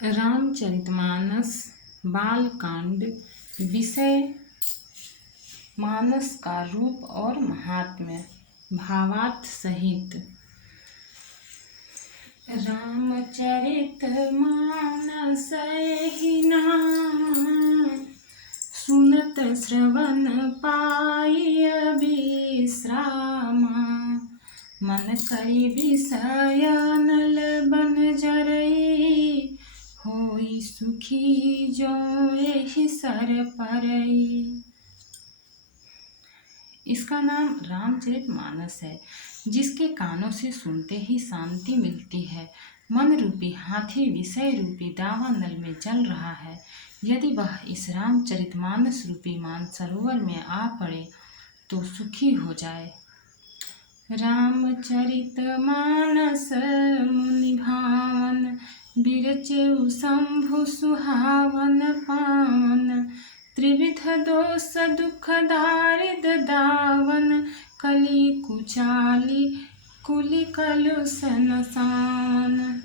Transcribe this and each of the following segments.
रामचरितमानस बालकांड। विषय मानस का रूप और महात्म्य। भावार्थ सहित। रामचरितमानस एहि नाम, सुनत श्रवण पाई विश्रामा। मन करि विषय नल बन जरई, होई सुखी जो एहि सर परई। इसका नाम रामचरितमानस है, जिसके कानों से सुनते ही शांति मिलती है। मन रूपी हाथी विषय रूपी दावानल में जल रहा है। यदि वह इस रामचरितमानस रूपी मानसरोवर में आ पड़े तो सुखी हो जाए। रामचरितमानस मुनि भावन, बिरचेउ शंभु सुहावन पावन। त्रिविध दोष दुख दारिद दावन, कली कुचाली कुली कलुष नसावन।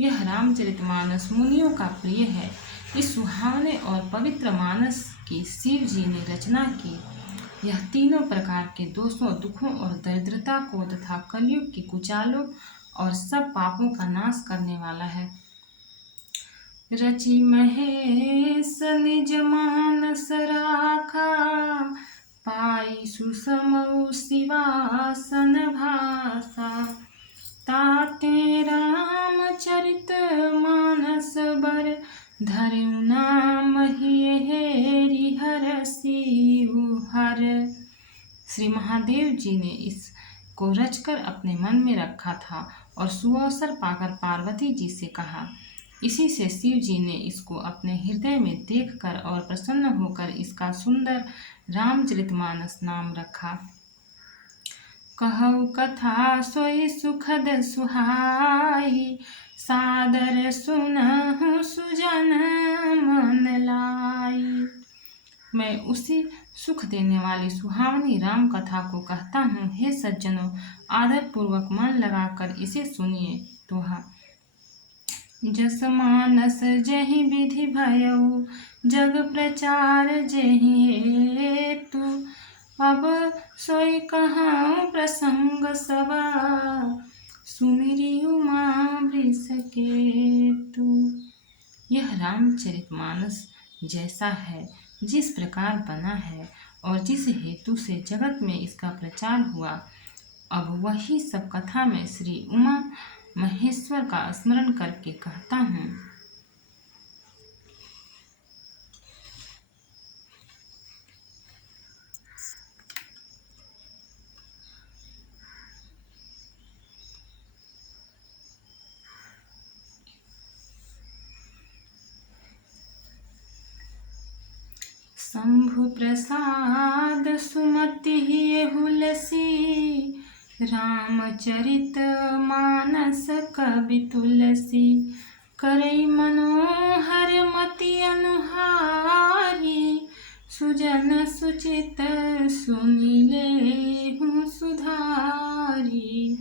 यह रामचरितमानस मुनियों का प्रिय है। इस सुहावने और पवित्र मानस की शिव जी ने रचना की। यह तीनों प्रकार के दोषों, दुखों और दरिद्रता को तथा कलयुग की कुचालों और सब पापों का नाश करने वाला है। रचि महेश निज मानस राखा, पाई सुसमउ शिवासन भाषा। ताते रामचरित मानस बर, धरऊ नाम हेरि हर शिव हर। श्री महादेव जी ने इसको रचकर अपने मन में रखा था और सुअवसर पाकर पार्वती जी से कहा। इसी से शिव जी ने इसको अपने हृदय में देखकर और प्रसन्न होकर इसका सुंदर रामचरितमानस नाम रखा। कहु कथा सोई सुखद सुहाई, सादर सुनहु सुजन मन लाई। मैं उसी सुख देने वाली सुहावनी राम कथा को कहता हूँ। हे सज्जनों, आदर पूर्वक मन लगाकर इसे सुनिए। दोहा। जस मानस जहि विधि भयउ, जग प्रचार जहि हेतु। अब सोई कहऊँ प्रसंग सवा, सुमिरि उमा वृषकेतु। यह रामचरितमानस जैसा है, जिस प्रकार बना है और जिस हेतु से जगत में इसका प्रचार हुआ, अब वही सब कथा में श्री उमा महेश्वर का स्मरण करके कहता हूँ। शंभु प्रसाद सुमति हुलसी, रामचरित मानस कवि तुलसी। करई मनोहर मति अनुहारी, सुजन सुचित सुनिलेहु सुधारी।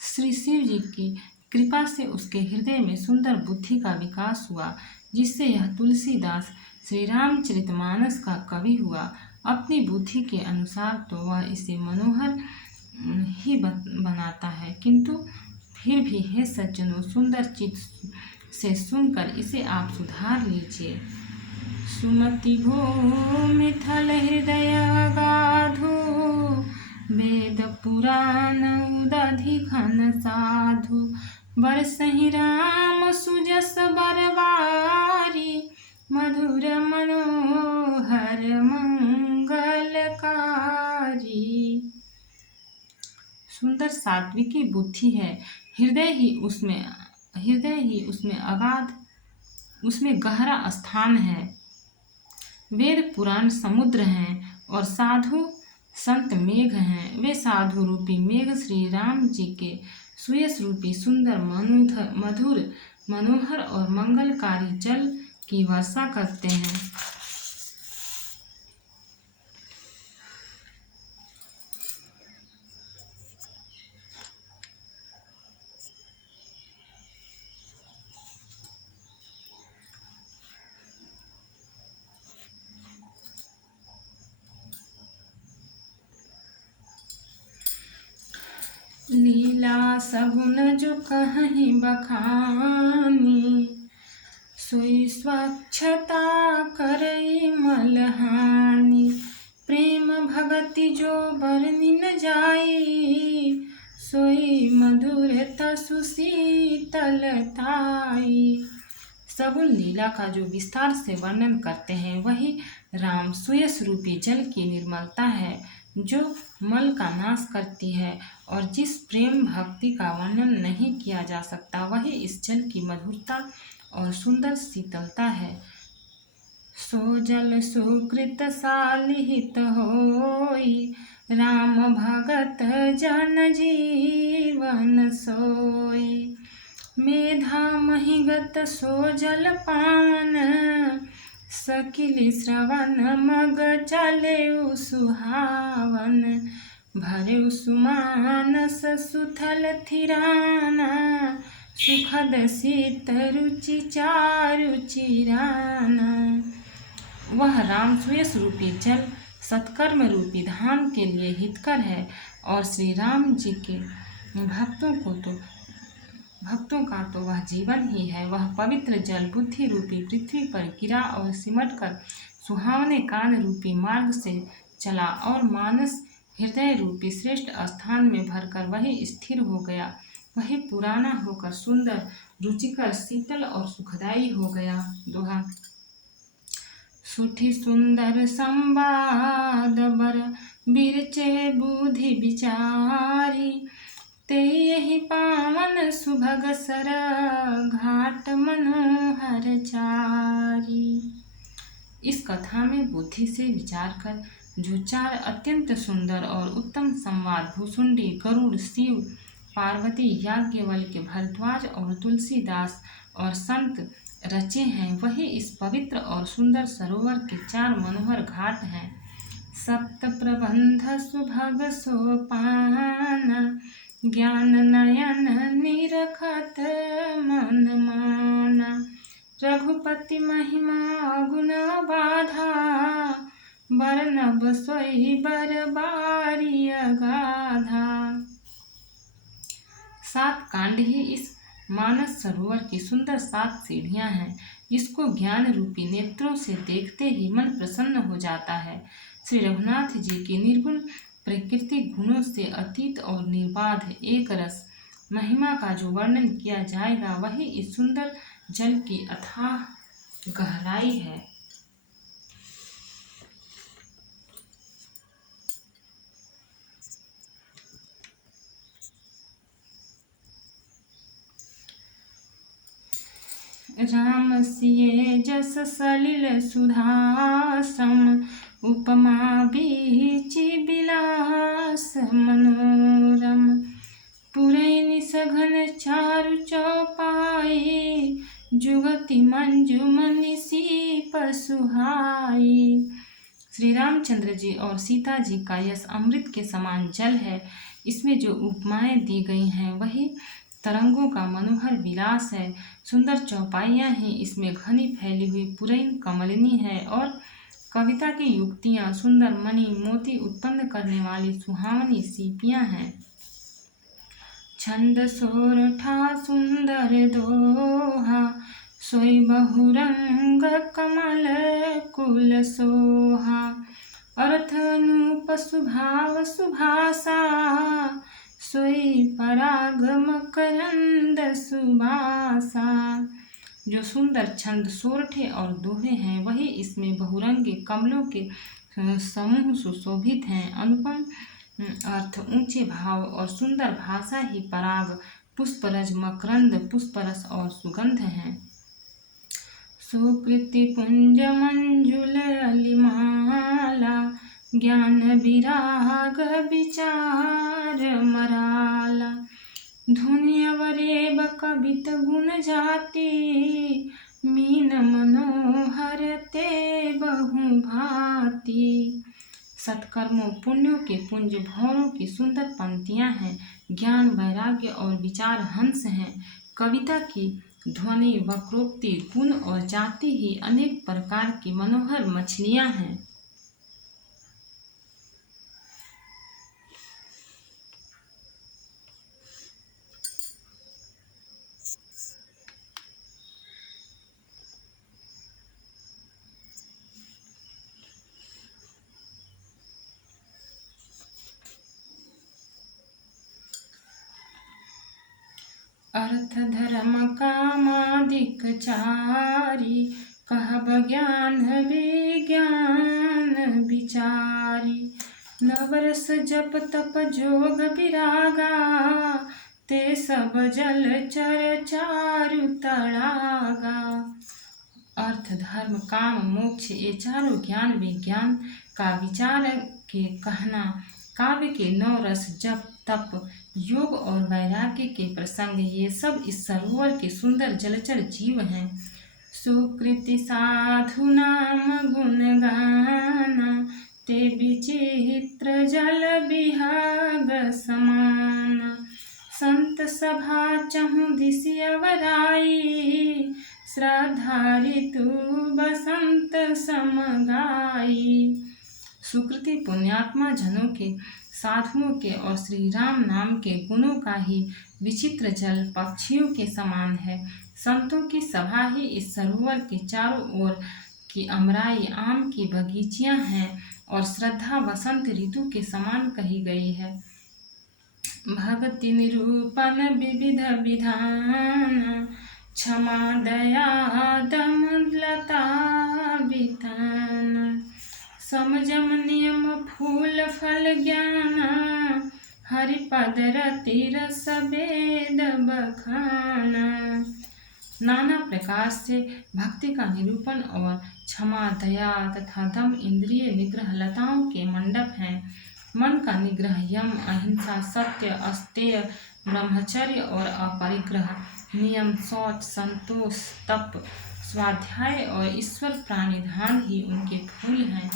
श्री शिव जी की कृपा से उसके हृदय में सुंदर बुद्धि का विकास हुआ, जिससे यह तुलसीदास श्री रामचरितमानस का कवि हुआ। अपनी बुद्धि के अनुसार तो वह इसे मनोहर ही बनाता है, किंतु फिर भी हे सज्जनों, सुंदर चित्त से सुनकर इसे आप सुधार लीजिए। सुमति भूमि थल हृदय गाधु, वेद पुराण उदधि घन साधु। बरसहि राम सुजस बरबारी, मधुर मनोहर मंगलकारी। सुंदर सात्विकी बुद्धि है, हृदय ही उसमें अगाध, उसमें गहरा स्थान है। वेद पुराण समुद्र हैं और साधु संत मेघ हैं। वे साधु रूपी मेघ श्री राम जी के सुयस रूपी सुंदर मधुर मनोहर और मंगलकारी जल की वर्षा करते हैं। लीला सगुन जो कहीं बखानी, सोई स्वच्छता करई मलहानी। प्रेम भगति जो बरनी न जाई, सोई मधुरता सुशीतलताई। सगुन लीला का जो विस्तार से वर्णन करते हैं वही राम सुयस रूपी जल की निर्मलता है जो मल का नाश करती है, और जिस प्रेम भक्ति का वर्णन नहीं किया जा सकता वही इस जल की मधुरता और सुंदर शीतलता है। सो जल सुकृत सालिहित होई, राम भगत जन जीवन सोई। मेधा महिगत सो जल पावन, सकिल श्रवण मग चले सुहावन। भरे सुमानस सुथल थिराना, सुखद शीत रुचि चारु चिराना। वह राम सुयस रूपी जल सत्कर्म रूपी धाम के लिए हितकर है, और श्री राम जी के भक्तों का तो वह जीवन ही है। वह पवित्र जल बुद्धि रूपी पृथ्वी पर गिरा और सिमटकर सुहावने कान रूपी मार्ग से चला और मानस हृदय रूपी श्रेष्ठ स्थान में भरकर वही स्थिर हो गया। वही पुराना होकर सुंदर रुचिकर शीतल और सुखदायी हो गया। दोहा। सुठी सुंदर संवाद बर बिरचे बुद्धि विचारी, ते यही पावन सुभग सर घाट मनोहर चारी। इस कथा में बुद्धि से विचार कर जो चार अत्यंत सुंदर और उत्तम संवाद भूसुंडी, गरुड़, शिव, पार्वती, याज्ञवल्क्य, भारद्वाज और तुलसीदास और संत रचे हैं वही इस पवित्र और सुंदर सरोवर के चार मनोहर घाट हैं। सप्त प्रबंध सुभग सोपाना, ज्ञान नयन निरखत मन माना। रघुपति महिमा गुण बाधा, बरनब सोई बरबारी अगाधा। 7 कांड ही इस मानस सरोवर की सुंदर 7 सीढ़ियां हैं, जिसको ज्ञान रूपी नेत्रों से देखते ही मन प्रसन्न हो जाता है। श्री रघुनाथ जी की निर्गुण प्रकृति गुणों से अतीत और निर्बाध एक रस महिमा का जो वर्णन किया जाएगा वही इस सुंदर जल की अथाह गहराई है। राम सिए जस सलिल सुधासम, उपमा बीचि बिलास मनोरम। पुरैनी सघन चारु चौपाई, जुगति मंजुमनि सीप सुहाई। श्री रामचंद्र जी और सीता जी का यश अमृत के समान जल है। इसमें जो उपमाएं दी गई हैं वही तरंगों का मनोहर विलास है। सुंदर चौपाइयाँ ही इसमें घनी फैली हुई पुरैन कमलिनी है, और कविता की युक्तियाँ सुंदर मणि मोती उत्पन्न करने वाली सुहावनी सीपियाँ हैं। छंद सोरठा सुंदर दोहा, सोई बहुरंग कमल कुल सोहा। अर्थ अनूप सुभाव सुभाषा, सोई पराग मकरंद सुबासा। जो सुंदर छंद सोरठे और दोहे हैं वही इसमें बहुरंगे कमलों के समूह सुशोभित हैं। अनुपम अर्थ, ऊंचे भाव और सुंदर भाषा ही पराग, पुष्परज, मकरंद, पुष्परस और सुगंध हैं। सुकृति पुंज मंजुल अलिमाला, ज्ञान विराग विचार मराला। धुनि अवरेब कवित गुण जाति, मीन मनोहर ते बहु भांति। सत्कर्मों पुण्यों के पुंज भौरों की सुंदर पंक्तियां हैं। ज्ञान, वैराग्य और विचार हंस हैं। कविता की ध्वनि, वक्रोक्ति, गुण और जाति ही अनेक प्रकार की मनोहर मछलियां हैं। अर्थ धर्म कामादिक चारि, कहब ज्ञान विज्ञान विचारी। नवरस जप तप जोग विरागा, ते सब जल चर चारु तड़ागा। अर्थ धर्म काम मोक्ष ये चारों ज्ञान विज्ञान का विचार के कहना, काव्य के नौ रस जप तप योग और वैराग्य के प्रसंग, ये सब इस सरोवर के सुंदर जलचर जीव हैं। सुकृति साधु नाम गुण गाना, ते विचित्र जल विहग समान। संत सभा चहु दिसि अवराई, श्रद्धा ऋतु बसंत समगाई। सुकृति पुण्यात्मा जनों के, साधुओं के और श्री राम नाम के गुणों का ही विचित्र जल पक्षियों के समान है। संतों की सभा ही इस सरोवर के चारों ओर की अमराई आम की बगीचियां हैं और श्रद्धा वसंत ऋतु के समान कही गई है। भक्ति निरूपण विविध विधान, क्षमा दया दम लता वितान। समझम नियम फूल फल ज्ञान, हरिपद रति रस वेद बखाना। नाना प्रकार से भक्ति का निरूपण और क्षमा दया तथा दम इंद्रिय निग्रह लताओं के मंडप हैं। मन का निग्रह यम अहिंसा सत्य अस्तेय ब्रह्मचर्य और अपरिग्रह, नियम शौच संतोष तप स्वाध्याय और ईश्वर प्राणिधान ही उनके फूल हैं।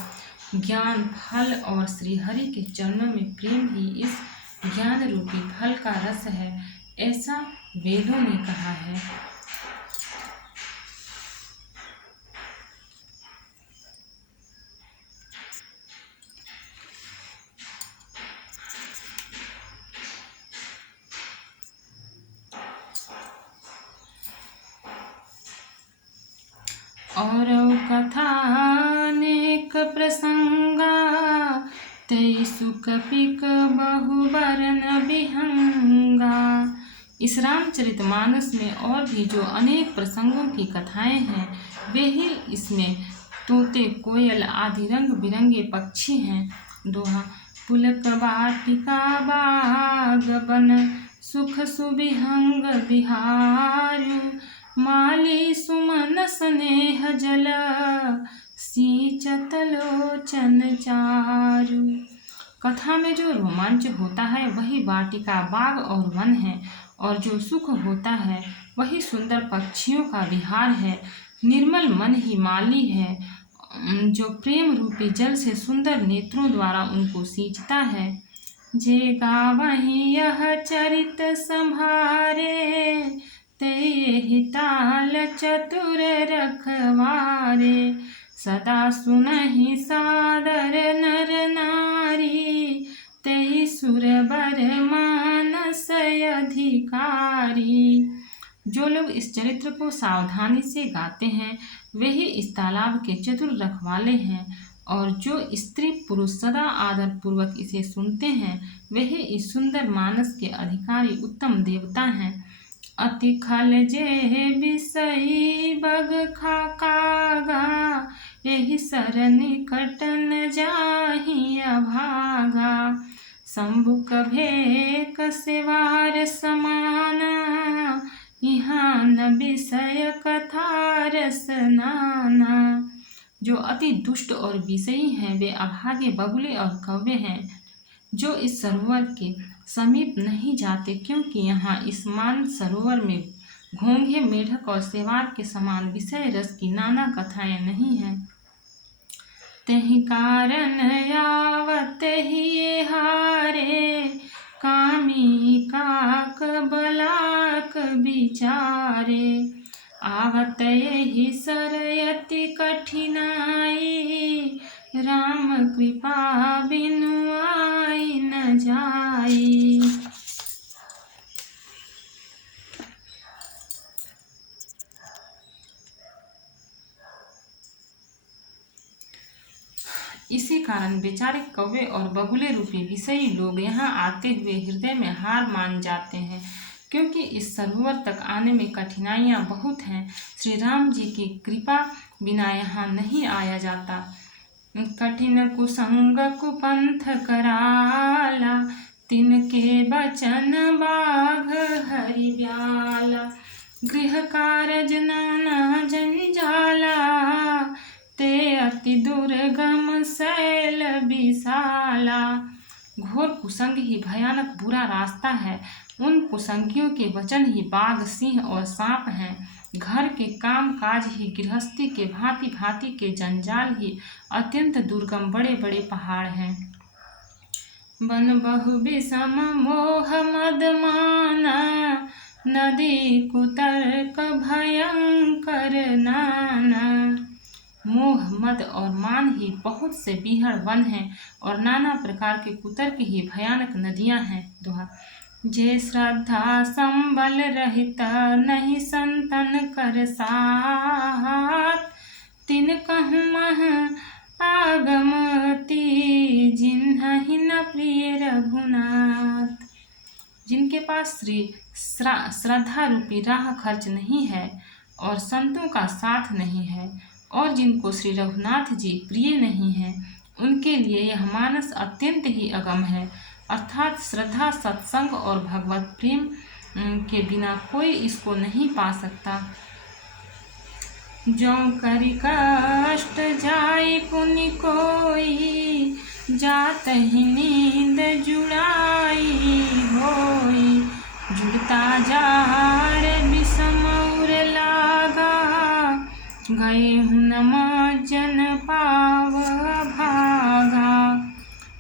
ज्ञान फल और श्रीहरि के चरणों में प्रेम ही इस ज्ञान रूपी फल का रस है, ऐसा वेदों ने कहा है। और कथा अनेक प्रसंगा, तई सुख पिक बहुबरन विहंगा। इस रामचरितमानस में और भी जो अनेक प्रसंगों की कथाएं हैं, वे ही इसमें तोते कोयल आदि रंग बिरंगे पक्षी हैं। दोहा। पुलक वाटिका बाग बन, सुख सुविहंग विहारु। माली सुमन स्नेह जल, सींचत लोचन चारु। कथा में जो रोमांच होता है वही वाटिका बाग और वन है, और जो सुख होता है वही सुंदर पक्षियों का विहार है। निर्मल मन ही माली है, जो प्रेम रूपी जल से सुंदर नेत्रों द्वारा उनको सींचता है। जे गावहीं यह चरित संभारे, ते हिताल चतुर रखवारे। सदा सुनहि सादर नर नारी, ते सुरबर मानस अधिकारी। जो लोग इस चरित्र को सावधानी से गाते हैं वे ही इस तालाब के चतुर रखवाले हैं, और जो स्त्री पुरुष सदा आदर पूर्वक इसे सुनते हैं वे ही इस सुंदर मानस के अधिकारी उत्तम देवता हैं। अति खल जे विषयी बग खाकागा, यही सर निकट न जाहि अभागा। शंभुक भेक सेवार समाना, यहाँ न विषय कथा रस नाना। जो अति दुष्ट और विषयी हैं वे अभागे बगुले और कौवे हैं, जो इस सरोवर के समीप नहीं जाते, क्योंकि यहाँ इस मान सरोवर में घोंघे मेढक और सेवार के समान विषय रस की नाना कथाएं नहीं हैं। तहि कारण यावत ही हारे, कामी काक बलाक विचारे। आवत यही सरयति कठिनाई, राम कृपा बिनु आई न जाई। इसी कारण बेचारे कौवे और बगुले रूपी विषयी लोग यहाँ आते हुए हृदय में हार मान जाते हैं। क्योंकि इस सरोवर तक आने में कठिनाइयाँ बहुत हैं। श्री राम जी की कृपा बिना यहाँ नहीं आया जाता। कठिन कुसंग कुपंथ कराला, तिनके बचन बाघ हरि ब्याला। गृह कारज नाना जंजाला, ते अति दुर्गम शैल विशाला। घोर कुसंग ही भयानक बुरा रास्ता है। उन कुसंगियों के वचन ही बाघ, सिंह और सांप हैं। घर के काम काज ही गृहस्थी के भांति भांति के जंजाल ही अत्यंत दुर्गम बड़े बड़े पहाड़ हैं। वन बहु विषम मोह मद माना, नदी कुतर्क भयंकर नाना। मोह मद और मान ही बहुत से बीहड़ वन हैं और नाना प्रकार के कुतर्क ही भयानक नदियां हैं। दोहा। जे श्रद्धा संबल रहित, नहीं संतन कर साथ, तिन कहूँ मह आगमति, जिन्हि न प्रिय रघुनाथ। जिनके पास श्रद्धा रूपी राह खर्च नहीं है और संतों का साथ नहीं है और जिनको श्री रघुनाथ जी प्रिय नहीं है, उनके लिए यह मानस अत्यंत ही अगम है। अर्थात श्रद्धा, सत्संग और भगवत प्रेम के बिना कोई इसको नहीं पा सकता। जो करि कष्ट जाय पुनि कोई, जात ही नींद जुड़ाई होई। जुड़ता जार विषम उर लागा, गए हुन जन पाव भागा।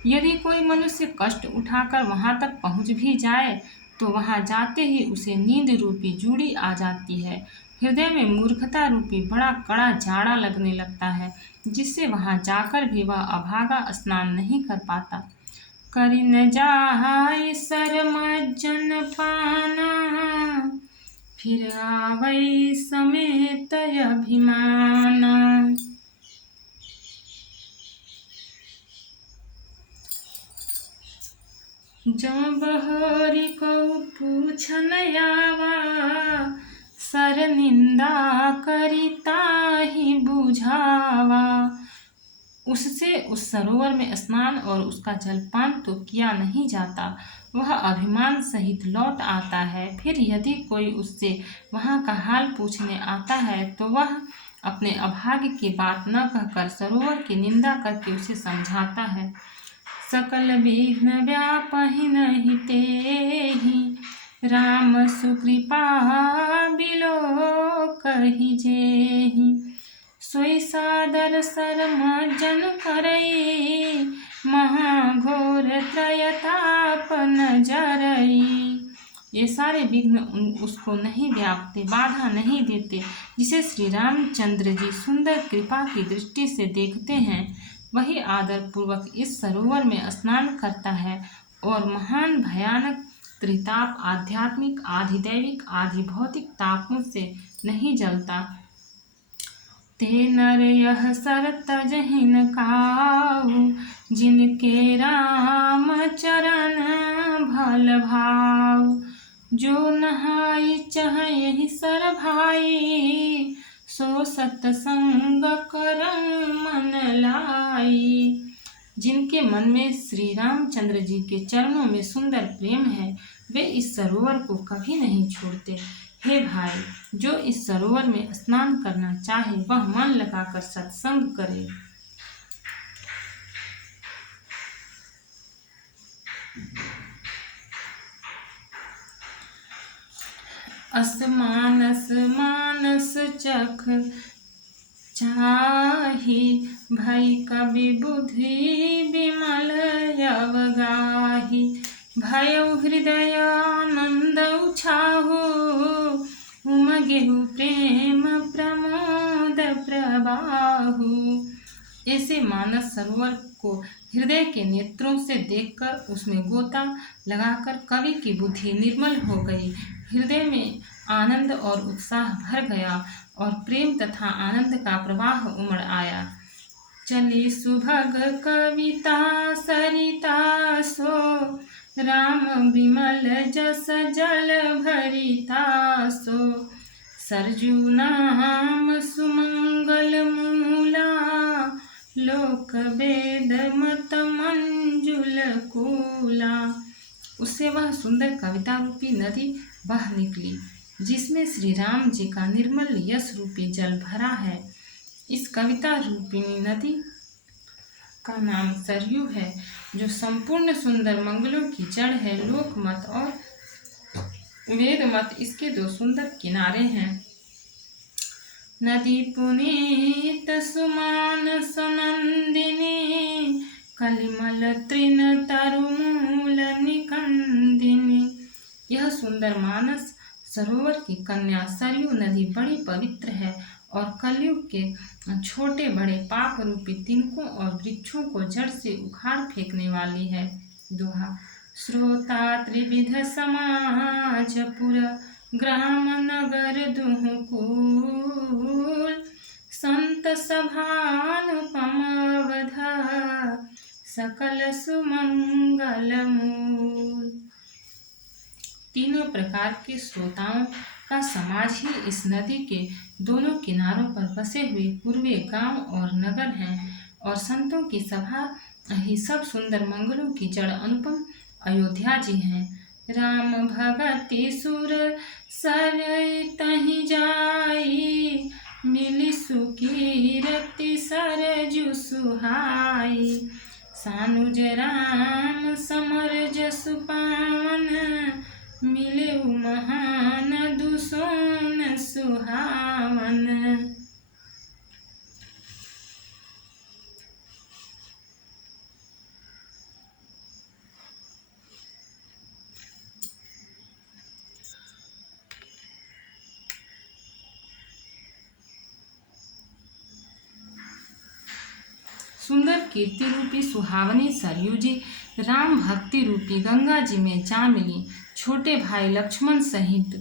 यदि कोई मनुष्य कष्ट उठाकर वहां तक पहुंच भी जाए तो वहां जाते ही उसे नींद रूपी जूड़ी आ जाती है। हृदय में मूर्खता रूपी बड़ा कड़ा जाड़ा लगने लगता है, जिससे वहां जाकर भी वह अभागा स्नान नहीं कर पाता। करि न जाय सरमज्जन पाना, फिर आवै समेत अभिमाना। जो बहोरी को पूछन आवा, सर निंदा करिता ही बुझावा। उससे उस सरोवर में स्नान और उसका जलपान तो किया नहीं जाता, वह अभिमान सहित लौट आता है। फिर यदि कोई उससे वहाँ का हाल पूछने आता है तो वह अपने अभाग्य की बात न कहकर सरोवर की निंदा करके उसे समझाता है। सकल विघ्न व्यापहि नहीं तेहि, राम सुकृपा बिलो कहि जेहि। सोई सादर सरमज्जन करई, महाघोर त्रयताप न जरई। ये सारे विघ्न उसको नहीं व्यापते, बाधा नहीं देते। जिसे श्री रामचंद्र जी सुंदर कृपा की दृष्टि से देखते हैं, वही आदर पूर्वक इस सरोवर में स्नान करता है और महान भयानक त्रिताप, आध्यात्मिक, आधिदैविक, आधि भौतिक तापों से नहीं जलता। ते नर यह सर तजहिन काहू, जिनके राम चरण भल भाव। जो नहाई चह यही सर भाई, सो सतसंग करम मन लाई। जिनके मन में श्री रामचंद्र जी के चरणों में सुंदर प्रेम है, वे इस सरोवर को कभी नहीं छोड़ते। हे भाई, जो इस सरोवर में स्नान करना चाहे वह मन लगाकर सत्संग करे। असमानस मानस चख चाही, भई कवि बुद्धि विमल अवगाही। भयउ हृदय आनंद उछाहु, उमगेहु प्रेम प्रमोद प्रवाहु। ऐसे मानस सरोवर को हृदय के नेत्रों से देखकर उसमें गोता लगाकर कवि की बुद्धि निर्मल हो गई। हृदय में आनंद और उत्साह भर गया और प्रेम तथा आनंद का प्रवाह उमड़ आया। चली सुभग कविता सरिता, सो राम विमल जस जल भरितासो सरजू नाम सुमंगल मूला लोक वेद मत मंजुल कूला। उससे वह सुंदर कविता रूपी नदी बह निकली जिसमें श्री राम जी का निर्मल यश रूपी जल भरा है। इस कविता रूपिणी नदी का नाम सरयू है जो संपूर्ण सुंदर मंगलों की जड़ है। लोक मत और वेद मत इसके दो सुंदर किनारे हैं। नदी पुनीत सुमान सुनंदिनी कलिमल तृण तरुमूल निकंदिनी। यह सुंदर मानस सरोवर की कन्या सरयू नदी बड़ी पवित्र है और कलयुग के छोटे बड़े पाप रूपी तिनकों और वृक्षों को जड़ से उखाड़ फेंकने वाली है। दोहा। श्रोता त्रिविध समाज पुर ग्राम नगर दुहु कूल संत सभानुपम अवध सकल सुमंगल मूल। तीनों प्रकार के श्रोताओं का समाज ही इस नदी के दोनों किनारों पर बसे हुए पूर्वी गांव और नगर हैं और संतों की सभा ही सब सुंदर मंगलों की जड़ अनुपम अयोध्या जी हैं। राम भगति सुर सरय तहि जाई मिली सुकीरति सरजु सुहाई सानुज राम समर जसु पावन मिले महान दुसोन सुहावन। सुंदर कीर्ति रूपी सुहावनी सरयू जी राम भक्ति रूपी गंगा जी में जा मिली। छोटे भाई लक्ष्मण सहित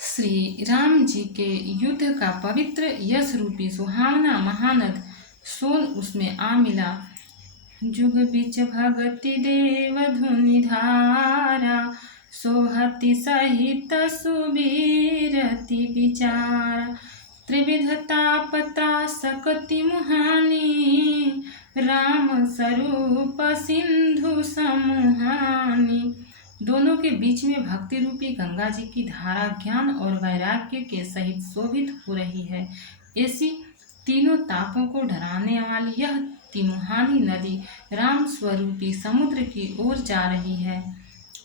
श्री राम जी के युद्ध का पवित्र यश रूपी सुहावना महानद सोन उसमें आ मिला। जुग बिच भगति देव धुनि धारा सोहति सहित सुबीरति विचार त्रिविध ताप त्रासकति मुहानी राम स्वरूप सिंधु समूहानी। दोनों के बीच में भक्ति रूपी गंगा जी की धारा ज्ञान और वैराग्य के सहित शोभित हो रही है। ऐसी तीनों तापों को डराने वाली यह तिमुहानी नदी राम स्वरूपी समुद्र की ओर जा रही है।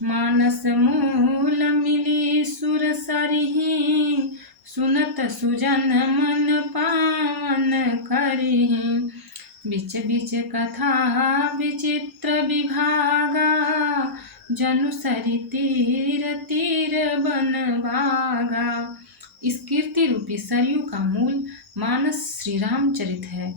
मानस मूल मिली सुर सरिही सुनत सुजन मन पावन करिहि बिच बिच कथा विचित्र विभागा जनु सरि तीर तीर बन बागा। इस कीर्ति रूपी सरयू का मूल मानस श्री रामचरित है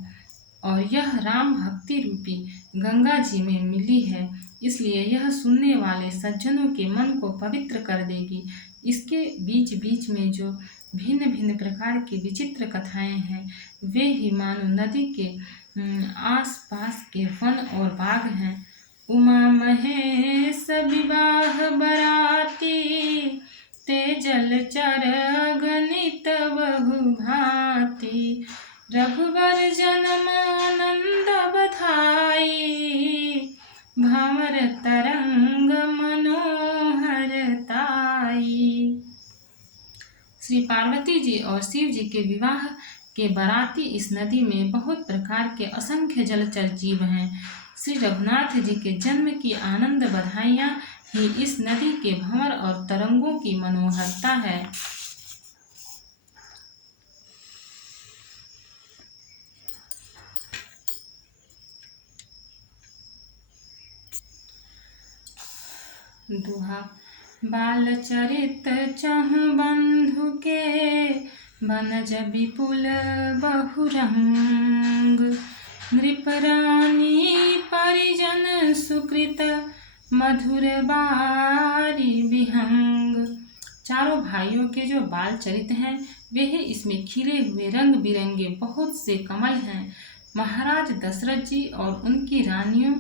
और यह राम भक्ति रूपी गंगा जी में मिली है, इसलिए यह सुनने वाले सज्जनों के मन को पवित्र कर देगी। इसके बीच बीच में जो भिन्न भिन्न प्रकार की विचित्र कथाएं हैं वे ही मानो नदी के आस पास के वन और बाग हैं। उमा महेश विवाह बराती ते जलचर गणित बहु भांति रघुबर जन्म आनंद बधाई भंवर तरंग मनोहर ताई। श्री पार्वती जी और शिव जी के विवाह के बराती इस नदी में बहुत प्रकार के असंख्य जलचर जीव हैं। श्री रघुनाथ जी के जन्म की आनंद बधाइयाँ ही इस नदी के भंवर और तरंगों की मनोहरता है। दोहा। बाल चरित चहु बंधु के बनज विपुल बहुरंग नृपरानी परिजन सुकृत मधुर बारी विहंग। चारों भाइयों के जो बाल चरित हैं वे इसमें खिले हुए रंग बिरंगे बहुत से कमल हैं। महाराज दशरथ जी और उनकी रानियों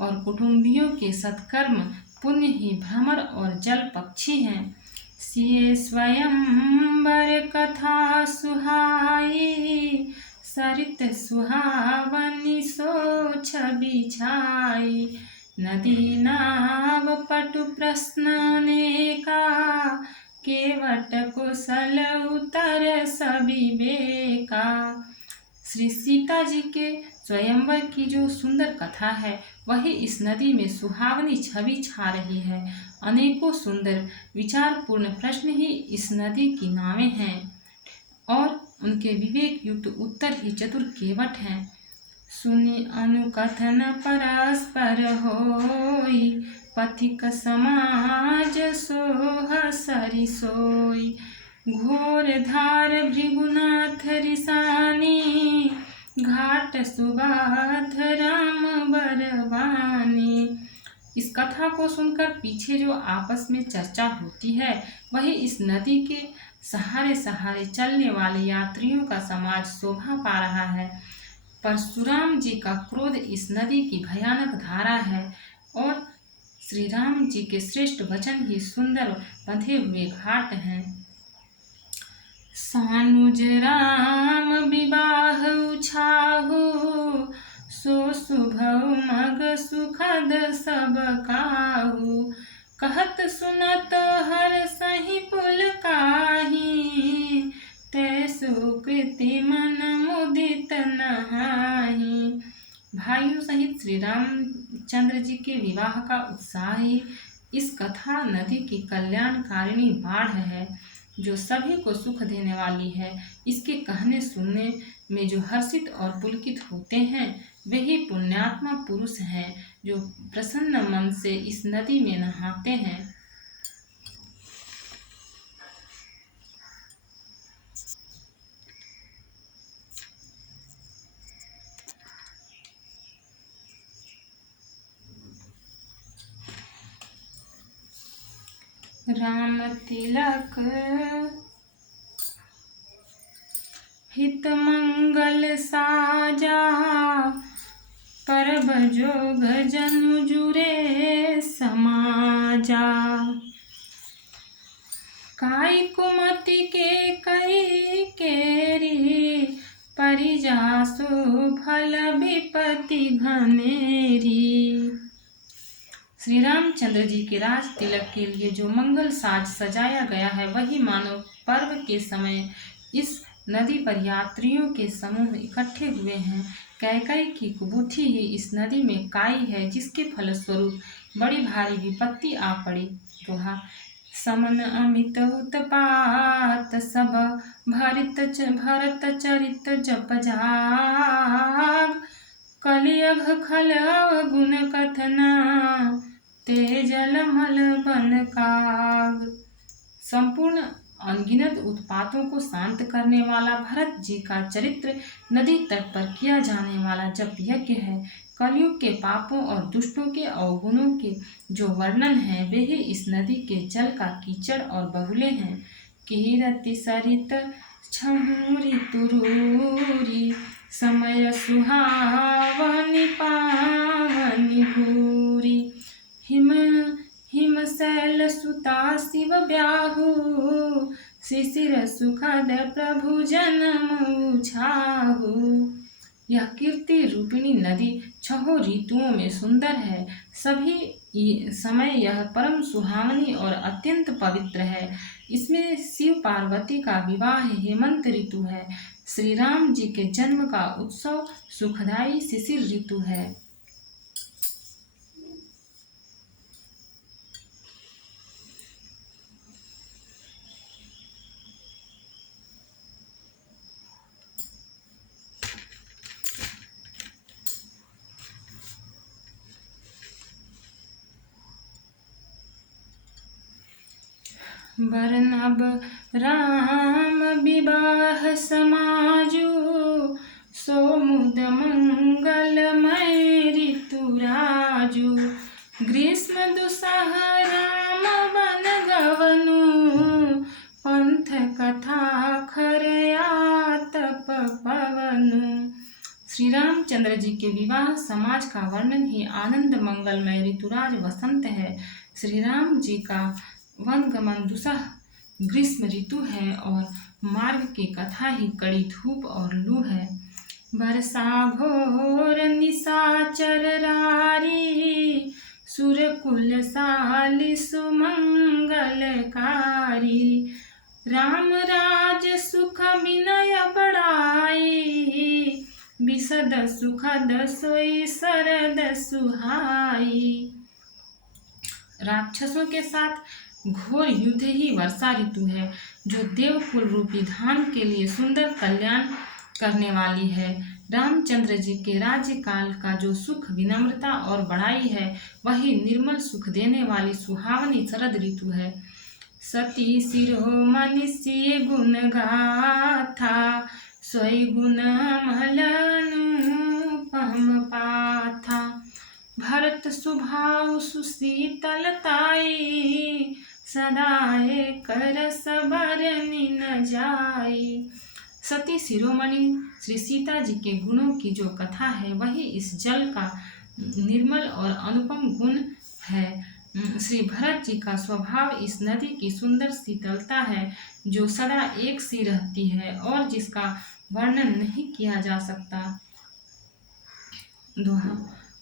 और कुटुंबियों के सत्कर्म पुण्य ही भ्रमर और जल पक्षी हैं। सिए स्वयंवर कथा सुहाई, सरित सुहावनी सो छवि छाई। नदी नाव पटु प्रश्न अनेका, केवट कुशल उतर सभी बेका। श्री सीता जी के स्वयंवर की जो सुंदर कथा है वही इस नदी में सुहावनी छवि छा रही है। अनेकों सुंदर विचारपूर्ण प्रश्न ही इस नदी की नावें हैं और उनके विवेक युक्त उत्तर ही चतुर केवट हैं। सुनि अनुकथन परस्पर होई, पथिक समाज सोह सरि सोई। घोर धार भृगुनाथ रिसानी, घाट सुबाध राम बरवानी। इस कथा को सुनकर पीछे जो आपस में चर्चा होती है वही इस नदी के सहारे सहारे चलने वाले यात्रियों का समाज शोभा पा रहा है। परशुराम जी का क्रोध इस नदी की भयानक धारा है और श्री राम जी के श्रेष्ठ वचन ही सुंदर बंधे हुए घाट हैं। सानुज राम विवाह उछाहु, सो शुभौ मग सुखद सब काहू। कहत सुनत हर सही पुलकाही, तै सुकृति मन मुदित नहाही। भाइयों सहित श्री रामचंद्र जी के विवाह का उत्साह ही इस कथा नदी की कल्याणकारिणी बाढ़ है जो सभी को सुख देने वाली है। इसके कहने सुनने में जो हर्षित और पुलकित होते हैं वही पुण्यात्मा पुरुष हैं जो प्रसन्न मन से इस नदी में नहाते हैं। राम तिलक हित मंगल साजा, परब जोग जनु जुरे समाजा। काई कुमति के कई केरी, परिजासु फल विपति घनेरी। श्री रामचंद्र जी के राज तिलक के लिए जो मंगल साज सजाया गया है वही मानो पर्व के समय इस नदी पर यात्रियों के समूह इकट्ठे हुए हैं। कैकई की कुबूथी ही इस नदी में काई है जिसके फलस्वरूप बड़ी भारी विपत्ति आ पड़ी। दोहा समन अमित उत्पात, सब भरत चरित जप जाग। कलियघ खल अवगुण कथना, ते जलमल बन काग। संपूर्ण अनगिनत उत्पातों को शांत करने वाला भरत जी का चरित्र नदी तट पर किया जाने वाला जप यज्ञ है। कलयुग के पापों और दुष्टों के अवगुणों के जो वर्णन है वे ही इस नदी के जल का कीचड़ और बहुले हैं। कीरति सरित छमुरी तुरूरी, समय सुहावनी पावनी भूरी। हिम शैल सुता शिव ब्याहु, शिशिर सुखद प्रभु जन्म छाहु। यह कीर्ति रूपिणी नदी छहों ऋतुओं में सुंदर है। सभी समय यह परम सुहावनी और अत्यंत पवित्र है। इसमें शिव पार्वती का विवाह हेमंत ऋतु है। श्री राम जी के जन्म का उत्सव सुखदायी शिशिर ऋतु है। बरनब राम विवाह समाजु, सो मुद मंगलमय ऋतुराजु। ग्रीष्म दुसह राम वन गवनु, पंथ कथा खरया तप पवनु। श्री राम रामचंद्र जी के विवाह समाज का वर्णन ही आनंद मंगलमय ऋतुराज वसंत है। श्री राम जी का वनगमन दुसह ग्रीष्म ऋतु है और मार्ग की कथा ही कड़ी धूप और लू है। बरसा घोर निशाचर रारी, सुरकुल साली सुमंगलकारी। राम राज सुख विनय बड़ाई, विशद सुखद सोई शरद सुहाई। राक्षसों के साथ घोर युद्ध ही वर्षा ऋतु है, जो देवकुल रूपी धाम के लिए सुंदर कल्याण करने वाली है। रामचंद्र जी के राज्यकाल का जो सुख विनम्रता और बड़ाई है, वही निर्मल सुख देने वाली सुहावनी शरद ऋतु है। सती शिरोमणि सिय गुण गाथा, सोई गुण अनुपम पाथा। भरत सुभाव सुशीतलताई, सदाए कर सबरनि न जाई। सती शिरोमणि श्री सीता जी के गुणों की जो कथा है, वही इस जल का निर्मल और अनुपम गुण है। श्री भरत जी का स्वभाव इस नदी की सुंदर शीतलता है, जो सदा एक सी रहती है और जिसका वर्णन नहीं किया जा सकता। दोहा।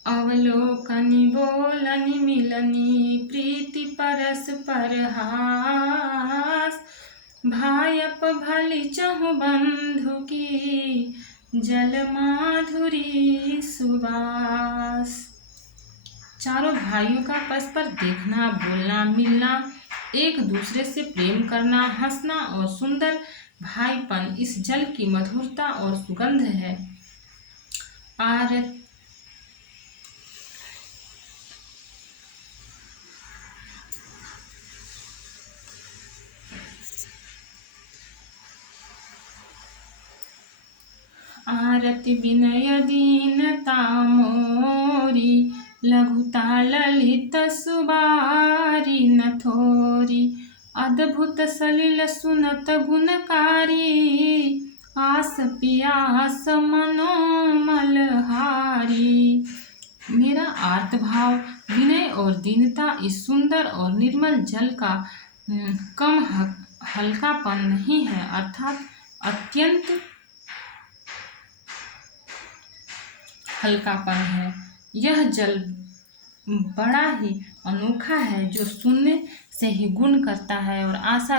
अवलोकनि बोलनि मिलनि, प्रीति परस्पर हास। भायप भली चहु बंधु की, जल माधुरी सुबास। चारों भाइयों का परस्पर देखना, बोलना, मिलना, एक दूसरे से प्रेम करना, हंसना और सुंदर भाईपन इस जल की मधुरता और सुगंध है। आरति विनय दीनता मोरी, लघुता ललित सुबारी न थोरी। अद्भुत सलिल सुनत गुणकारी, आस पियास मनोमल हारी। मेरा आर्तभाव, विनय और दीनता इस सुंदर और निर्मल जल का कम हल्कापन नहीं है, अर्थात अत्यंत हल्कापन है। यह जल बड़ा ही अनोखा है, जो सुनने से ही गुण करता है और आशा